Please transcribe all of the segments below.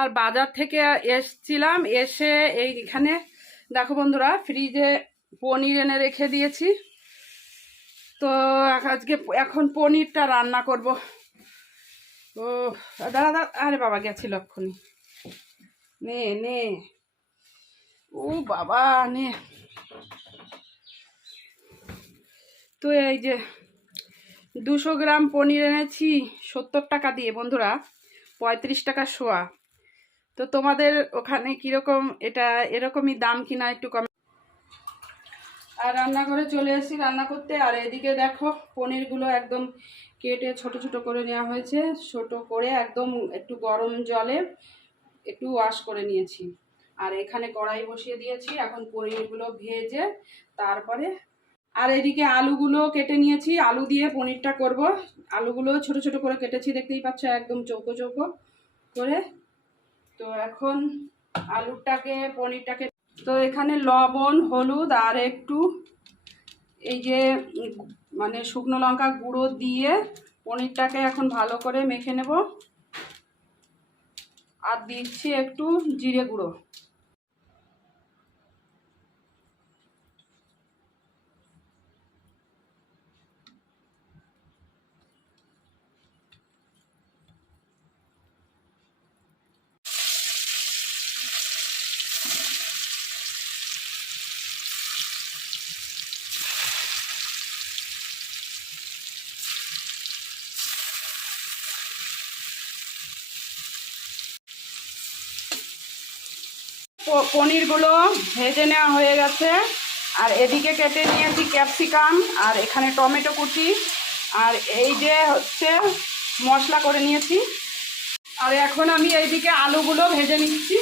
আর বাজার থেকে এসছিলাম, এসে এইখানে দেখো বন্ধুরা ফ্রিজে পনির এনে রেখে দিয়েছি। তো আজকে এখন পনিরটা রান্না করব। ও দাদা দাদা, আরে বাবা গেছিল এক্ষুনি। নে নে, ও বাবা নে। তো এই যে 200 গ্রাম পনির এনেছি 70 টাকা দিয়ে বন্ধুরা, 35 টাকা শোয়া। তো তোমাদের ওখানে কীরকম, এটা এরকমই দাম কিনা একটু কম। আর রান্নাঘরে চলে এসেছি রান্না করতে। আর এদিকে দেখো পনিরগুলো একদম কেটে ছোট ছোট করে নেওয়া হয়েছে, ছোট করে একদম একটু গরম জলে একটু ওয়াশ করে নিয়েছি। আর এখানে কড়াই বসিয়ে দিয়েছি, এখন পনিরগুলো ভেজে তারপরে। আর এদিকে আলুগুলো কেটে নিয়েছি, আলু দিয়ে পনিরটা করব। আলুগুলো ছোট ছোট করে কেটেছি, দেখতেই পাচ্ছ একদম চৌকো চৌকো করে। তো এখন আলুটাকে পনিরটাকে, তো এখানে লবণ হলুদ আর একটু এই যে মানে শুকনো লঙ্কা গুঁড়ো দিয়ে পনিরটাকে এখন ভালো করে মেখে নেব। আর দিচ্ছি একটু জিরে গুঁড়ো। পনিরগুলো ভেজে নেওয়া হয়ে গেছে। আর এদিকে কেটে নিয়েছি ক্যাপসিকাম, আর এখানে টমেটো কুচি, আর এই যে হচ্ছে মশলা করে নিয়েছি। আর এখন আমি এইদিকে আলুগুলো ভেজে নিচ্ছি।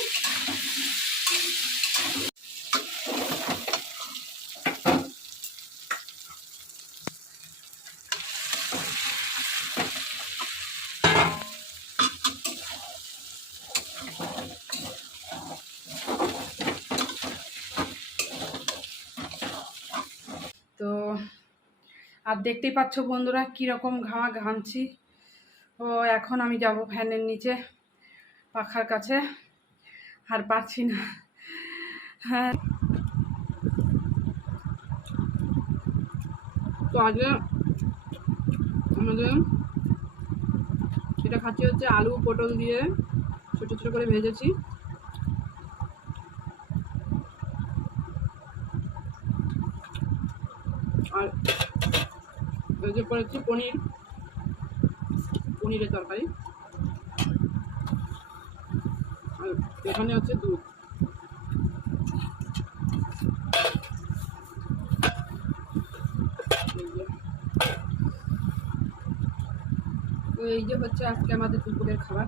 তো আর দেখতেই পাচ্ছ বন্ধুরা কীরকম ঘামছি। ও এখন আমি যাব ফ্যানের নিচে পাখার কাছে, আর পারছি না। হ্যাঁ, তো আগে আমাদের এটা খাচ্ছি হচ্ছে আলু পটল দিয়ে ছোটো ছোটো করে ভেজেছি। আর ভেজে করেছি পনিরের তরকারি। আর এখানে হচ্ছে দুধ। তো এই যে হচ্ছে আজকে আমাদের দুপুরের খাবার।